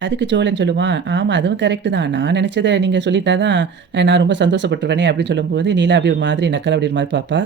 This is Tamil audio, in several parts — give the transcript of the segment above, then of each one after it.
அதுக்கு சோழன் சொல்லுவான், "ஆமா அதுவும் கரெக்ட்டு தான். நான் நெனச்சத நீங்க சொல்லிட்டா தான் நான் ரொம்ப சந்தோஷப்பட்டுருவேனே!" அப்படின்னு சொல்லும்போது, நீலா அப்படியே ஒரு மாதிரி நக்கலா அப்படி ஒரு மாரி பாப்பா.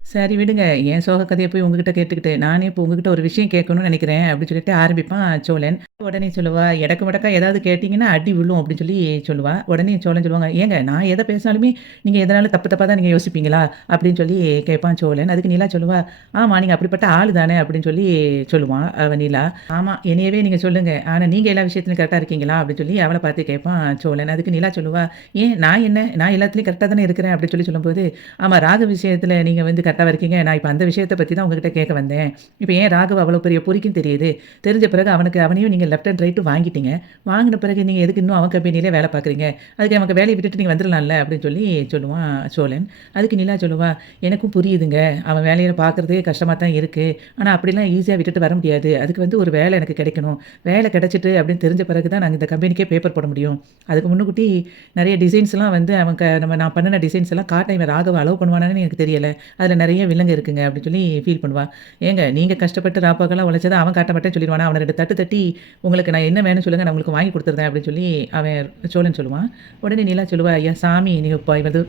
சரி விடுங்க. என் சோக கதைய போய் உங்ககிட்ட கேட்டுக்கிட்டு, நானே இப்போ உங்ககிட்ட ஒரு விஷயம் கேட்கணும்னு நெனைக்கிறேன் அப்படின்னு சொல்லிட்டு ஆரம்பிப்பான் சோழன். உடனே சொல்லுவா, "எடக்கு மடக்கா ஏதாவது கேட்டீங்கன்னா அடி விழும்" அப்படின்னு சொல்லி சொல்லுவா. உடனே சோழன் சொல்லுவாங்க, "ஏங்க நான் எத பேசினாலுமே நீங்க எதனாலும் தப்பு தப்பா தான் நீங்க யோசிப்பீங்களா?" அப்படின்னு சொல்லி கேட்பான் சோழன். அதுக்கு நிலா சொல்லுவா, "ஆமா நீங்க அப்படிப்பட்ட ஆளு தானே" அப்படின்னு சொல்லி சொல்லுவான் நிலா. "ஆமா என்னையவே நீங்க சொல்லுங்க. ஆனா நீங்க எல்லா விஷயத்திலும் கரெக்ட்டா இருக்கீங்களா?" அப்படின்னு சொல்லி அவள பார்த்து கேட்பான் சோழன். அதுக்கு நிலா சொல்லுவா, "ஏன் நான் என்ன? நான் எல்லாத்துலயும் கரெக்ட்டா தானே இருக்கிறேன்" அப்படின்னு சொல்லி சொல்லும்போது, "ஆமா ராகவ் விஷயத்துல நீங்க வந்து கரெக்ட்டா இருக்கீங்க. நான் இப்ப அந்த விஷயத்த பத்தி தான் உங்ககிட்ட கேட்க வந்தேன். இப்ப ஏன் ராகவ் அவ்வளோ பெரிய பொறிக்குன்னு தெரியுது. தெரிஞ்ச பிறகு அவனையும் நீங்க லெஃப்ட் அண்ட் ரைட்டும் வாங்கிட்டீங்க. வாங்கின பிறகு நீங்க எதுக்கு இன்னும் அவன் கம்பெனியிலே வேலை பார்க்குறீங்க? அதுக்கு அவனுக்கு வேலைய விட்டுட்டு நீங்க வந்துரலாம்ல" அப்படின்னு சொல்லி சொல்லுவான் சோழன். அதுக்கு நிலா சொல்லுவா, "எனக்கும் புரியுதுங்க. அவன் வேலைய பார்க்குறதே கஷ்டமா தான் இருக்கு. ஆனா அப்படிலாம் ஈஸியா விட்டுட்டு வர முடியாது. அதுக்கு வந்து ஒரு வேலை எனக்கு கிடைக்கணும். வேலை கிடைச்சிட்டு அப்படின்னு தெரிஞ்ச பிறகு தான் நாங்க இந்த கம்பெனிக்கே பேப்பர் போட முடியும். அதுக்கு முன்னுக்கூட்டி நெறைய டிசைன்ஸ்லாம் வந்து அவன் நான் பண்ணுன டிசைன்ஸ் எல்லாம் காட்ட இவன் ராகவ அலோவ் பண்ணுவானான்னு எனக்கு தெரியல. அதில நெறைய வில்லங்க இருக்குங்க" அப்படின்னு சொல்லி ஃபீல் பண்ணுவா. "ஏங்க நீங்க கஷ்டப்பட்டு ராப்பகலா உழைச்சத அவன் காட்ட மாட்டேன்னு சொல்லிருவானா? அவன 2 தட்டு தட்டி உங்களுக்கு நான் என்ன வேணும்னு சொல்லுங்க நான் உங்களுக்கு வாங்கி குடுத்துருந்தேன்" அப்படின்னு சொல்லி அவன் சோழன் சொல்லுவான். உடனே நிலா சொல்லுவா, "ஐயா சாமி நீங்க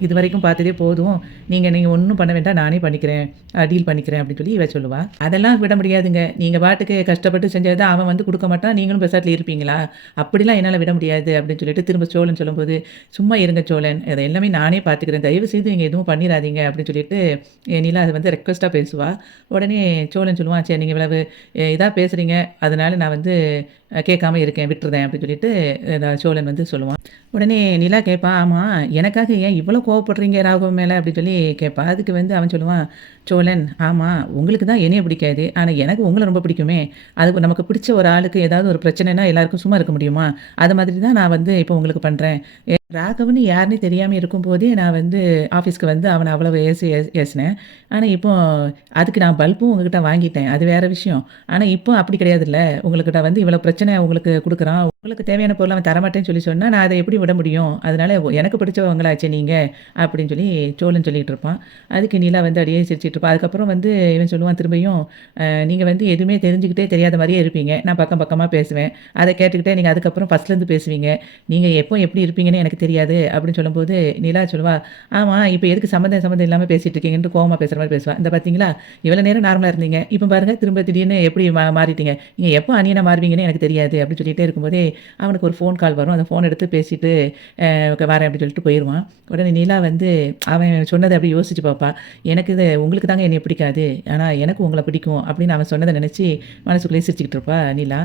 இதுவரைக்கும் பார்த்ததே போதும். நீங்க ஒண்ணும் பண்ண வேண்டாம். நானே பண்ணிக்கிறேன். டீல் பண்ணிக்கிறேன்" அப்படின்னு சொல்லி இவ சொல்லுவா. "அதெல்லாம் விட முடியாதுங்க. நீங்க பாட்டுக்கு கஷ்டப்பட்டு செஞ்சத அவன் வந்து குடுக்க மாட்டான். நீங்களும் பெசாட்ல இருப்பீங்களா? அப்படிலாம் என்னால விட முடியாது" அப்படின்னு சொல்லிட்டு திரும்ப சோழன் சொல்லும்போது, "சும்மா இருங்க சோழன். அத எல்லாமே நானே பார்த்துக்கிறேன். தயவு செய்து நீங்க எதுவும் பண்ணிறாதீங்க" அப்படின்னு சொல்லிட்டு நிலா அது வந்து ரெக்வெஸ்ட்டா பேசுவா. உடனே சோழன் சொல்லுவான், "சரி நீங்க இவ்வளவு இதா பேசுறீங்க. அதனால நான் வந்து கேட்காம இருக்கேன். விட்டுர்றேன்" அப்படின்னு சொல்லிட்டு சோழன் வந்து சொல்லுவான். உடனே நிலா கேட்பா, "ஆமா எனக்காக ஏன் இவ்வளோ கோவப்படுறீங்க ராகவ் மேல?" அப்படின்னு சொல்லி கேட்பா. அதுக்கு வந்து அவன் சொல்லுவான், சோழன், "ஆமா உங்களுக்கு தான் என்னைய பிடிக்காது. ஆனா எனக்கு உங்கள ரொம்ப பிடிக்குமே. அது நமக்கு பிடிச்ச ஒரு ஆளுக்கு ஏதாவது ஒரு பிரச்சனைன்னா எல்லாருக்கும் சும்மா இருக்க முடியுமா? அது மாதிரி தான் நான் வந்து இப்போ உங்களுக்கு பண்றேன். ராகவன்னு யாருன்னே தெரியாம இருக்கும்போதே நான் வந்து ஆஃபீஸ்க்கு வந்து அவன அவ்வளவு ஏசினேன். ஆனா இப்போ அதுக்கு நான் பல்பும் உங்ககிட்ட வாங்கிட்டேன். அது வேற விஷயம். ஆனா இப்போ அப்படி கிடையாதுல்ல. உங்ககிட்ட வந்து இவ்வளோ பிரச்சனை உங்களுக்கு குடுக்குறான். உங்களுக்கு தேவையான பொருள அவன் தரமாட்டேன்னு சொல்லி சொன்னா, நான் அத எப்படி விட முடியும்? அதனால எனக்கு பிடிச்சவங்களாச்சே நீங்க, அப்படின்னு சொல்லி சோழன் சொல்லிட்டு இருப்பான். அதுக்கு நிலா வந்து அப்படியே சிரிச்சுட்டு இருப்பா. அதுக்கப்புறம் வந்து இவன் சொல்லுவான் திரும்பியும், நீங்க வந்து எதுவுமே தெரிஞ்சுக்கிட்டே தெரியாத மாரியே இருப்பீங்க. நான் பக்கம் பக்கமா பேசுவேன். அத கேட்டுக்கிட்டே நீங்க அதுக்கப்புறம் ஃபர்ஸ்ட்லேருந்து பேசுவீங்க. நீங்க எப்போ எப்படி இருப்பீங்கன்னு எனக்கு தெரியாது" அப்படின்னு சொல்லும்போது, நிலா சொல்லுவா, "ஆமா இப்ப எதுக்கு சம்மந்தம் இல்லாம பேசிட்டு இருக்கீங்கன்ட்டு" கோவமா பேசுற மாரி பேசுவா. "இந்த பார்த்தீங்களா, இவ்வளோ நேரம் நார்மலா இருந்தீங்க. இப்ப பாருங்க திரும்ப திடீர்னு எப்படி மாறிட்டீங்க. நீங்க எப்போ அந்நியனா மாறுவீங்கன்னு எனக்கு தெரியாது" அப்படின்னு சொல்லிட்டே இருக்கும்போதே, அவனுக்கு ஒரு ஃபோன் கால் வரும். அந்த ஃபோன் எடுத்து பேசிட்டு, வரேன் அப்படின்னு சொல்லிட்டு போயிருவான். உடனே நிலா வந்து அவன் சொன்னத அப்படியே யோசிச்சு பார்ப்பா. "எனக்கு உங்களுக்கு தாங்க என்னைய பிடிக்காது. ஆனா எனக்கு உங்கள பிடிக்கும்" அப்படின்னு அவன் சொன்னத நினைச்சு மனசுக்குள்ளேயே சிரிச்சுக்கிட்டு இருப்பா நிலா.